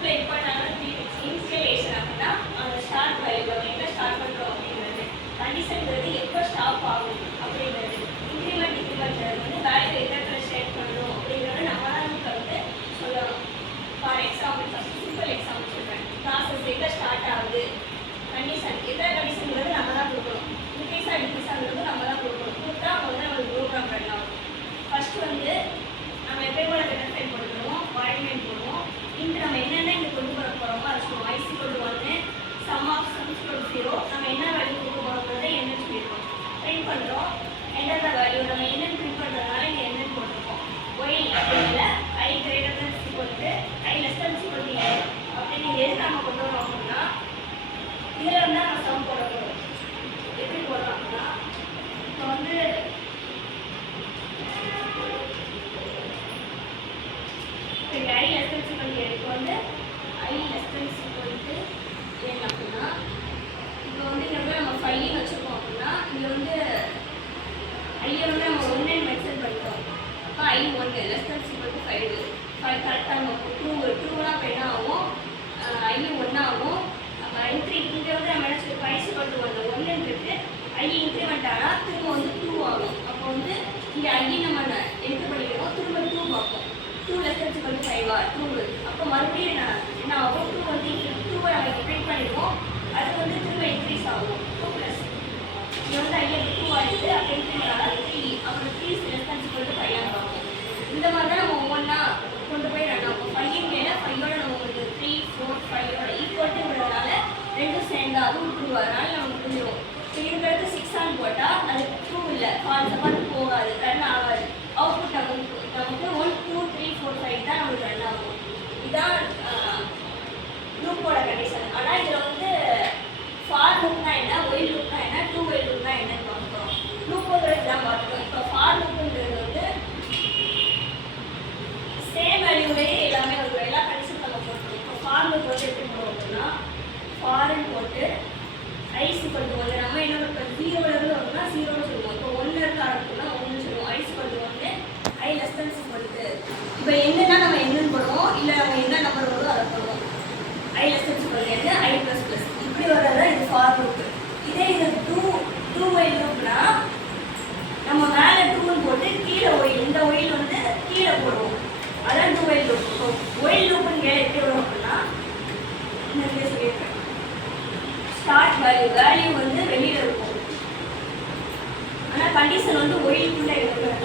லூப்ல இம்பார்ட்டன்டான இனிஷியலைசேஷன் அப்படின்னா அந்த ஸ்டார்ட் வேல்யூ நம்ம எங்க ஸ்டார்ட் பண்றோம் அப்படிங்கிறது, கண்டிஷன்ங்கிறது எப்போ ஸ்டாப் ஆகும் அப்படிங்கிறது, இன்க்ரிமெண்ட் டிக்ரிமெண்ட் வந்து வேல்யூ எந்த ஸ்டேட் பண்ணணும் அப்படிங்கிறது நம்ம தான் வந்து சொல்லணும். For example first simple example சொல்றேன். ப்ராசஸ் எங்க ஸ்டார்ட் ஆகுது, கண்டிஷன் எந்த கண்டிஷன்ங்கிறது நம்ம தான் கொடுக்கணும். இன்க்ரீஸா டிக்ரீஸாங்கிறது நம்ம தான் கொடுக்கணும். கொடுத்தா அவங்க வந்து நம்மளுக்கு ப்ரோக்ராம் ரன் ஆகும். ஃபர்ஸ்ட் வந்து நம்ம எப்பயும் போல டெஃபைன் பண்ணுவோம், வாய்ட் லைன் போடுவோம். இன்று நம்ம என்னென்ன இங்கே கொண்டு வர போகிறோமோ அதை சொல்லுவோம். ஐசி கொண்டு வந்து சம் ஆஃப் சம்ஸ் கொண்டு 0 நம்ம என்ன வேல்யூ கொடுக்க போகிறோம்ன்றதை என்னன்னு சொல்லிடுவோம். பிரிண்ட் பண்ணுறோம். என்டர் த வேல்யூ நம்ம என்னன்னு பிரிண்ட் பண்ணுறதுனால இங்கே என்னன்னு போட்டிருக்கோம். ஒய் அப்படிங்கிற I greater than equal I less than equal A அப்படின்னு நீங்கள் எது நம்ம கொண்டு வரோம் அப்படின்னா இதில் வந்து நம்ம சம் போட போகிறோம். எப்படி போடுறோம் அப்படின்னா இப்போ வந்து ஐ லெஸ் தன் ஈக்குவல் ஏக்கு வந்து ஐ லெஸ் தன் ஈக்குவல் ஏன் அப்படின்னா இப்போ வந்து இங்கே நம்ம 5 வச்சுருக்கோம் அப்படின்னா இங்கே வந்து ஐயை வந்து நம்ம 1 மென்ஷன் பண்ணிட்டோம். அப்போ ஐ 1 லெஸ் தன் ஈக்குவல் 5 கரெக்டாக நம்ம ட்ரூனா இப்போ என்ன ஆகும், ஐ 1 ஆகும். அப்போ இன்க்ரீ இங்கே வந்து நம்ம என்ன சொல்லுவோம், ஐ ஈக்குவல் 1 1ன்றது ஐ இன்க்ரிமெண்ட் ஆனால் திரும்ப வந்து 2 ஆகும். அப்போ வந்து இங்கே ஐ நம்ம என்ட்ரு பண்ணிக்கிறோம், திரும்ப 2 பார்ப்போம். 2 லெஸ் தன் ஈக்குவல் 5 2. அப்போ மறுபடியும் என்ன ஆகும், 2 வந்து 2 நம்ம பிரிண்ட் பண்ணிடுவோம். அது வந்து திரும்ப இன்க்ரீஸ் ஆகும். 2 ப்ளஸ் இங்கே வந்து ஐயா 2 ஆகிடுது. அப்போ இன்க்ரீமெண்ட் 3 அப்புறம் 3 லெஸ் தன் ஈக்குவல் 5 பார்ப்போம். இந்த மாதிரி தான் நம்ம ஒவ்வொன்றா கொண்டு போய் ரன் ஆகும். 5 மேலே 5ஓட நம்ம வந்து 3 4 5ஓட ஈக்குவல்ட்டுங்கிறதுனால ரெண்டும் சேர்ந்தா அதுவும் 2 அதனால நம்ம புரிஞ்சிடும். இருக்கிறது 6 போட்டால் அது 2 இல்லை, ஃபால்ஸ் பார்த்து போகாது, ரன் ஆகாது. அவுட்புட் நமக்கு 1 2 3 4 5 தான் நமக்கு ரன் ஆகும். இதுதான் லூப்போட கண்டிஷன். ஆனால் இதில் வந்து ஃபார் லூப்னா என்ன, ஒயில் லூப்னா என்ன, டூ ஒயில் லூப்னா என்னன்னு பார்க்குறோம். லூப்புங்கிறது தான் பார்த்துக்கோம். இப்போ ஃபார் லூப்புங்கிறது வந்து சேம் வேல்யூலேயே எல்லாமே வரும், எல்லா கண்டிஷன் நம்ம போட்டுருவோம். இப்போ ஃபார் லூப் வந்து எப்படி போடுவோம் அப்படின்னா ஃபார்ன்னு போட்டு ஐஸ் கொண்டு வந்து நம்ம என்ன பண்ணுறோம், 0லேருந்து வரும்னா 0ன்னு சொல்லுவோம். இப்போ 1லேருந்து ஆரம்பிச்சோம்னா 1ன்னு சொல்லுவோம். ஐஸ் கொண்டு வந்து ஐ லெஸ் தன் ஈக்குவல் இப்போ என்னன்னா நம்ம என்னன்னு போடுவோம், இல்லை நம்ம என்ன நம்பர் வருதோ அதை போடுவோம். ஐ லெஸ் தன் ஈக்குவல் என்ன ஐ ப்ளஸ் ப்ளஸ் இப்படி வர்றதா இது ஃபார் லூப். இதே இது டூ ஒயில் லூப்னா நம்ம மேலே 2ன்னு போட்டு கீழே ஒயில், இந்த ஒயில் வந்து கீழே போடுவோம். அதான் டூ ஒயில் லூப். இப்போ ஒயில் லூப்புன்னு கேட்க எப்படி வரும் அப்படின்னா இந்த சொல்லியிருக்கேன், ஸ்டார்ட் வேல்யூ வந்து வெளியில் இருக்கும். ஆனால் கண்டிஷன் வந்து ஒயிலுக்குள்ளே இருக்கும்.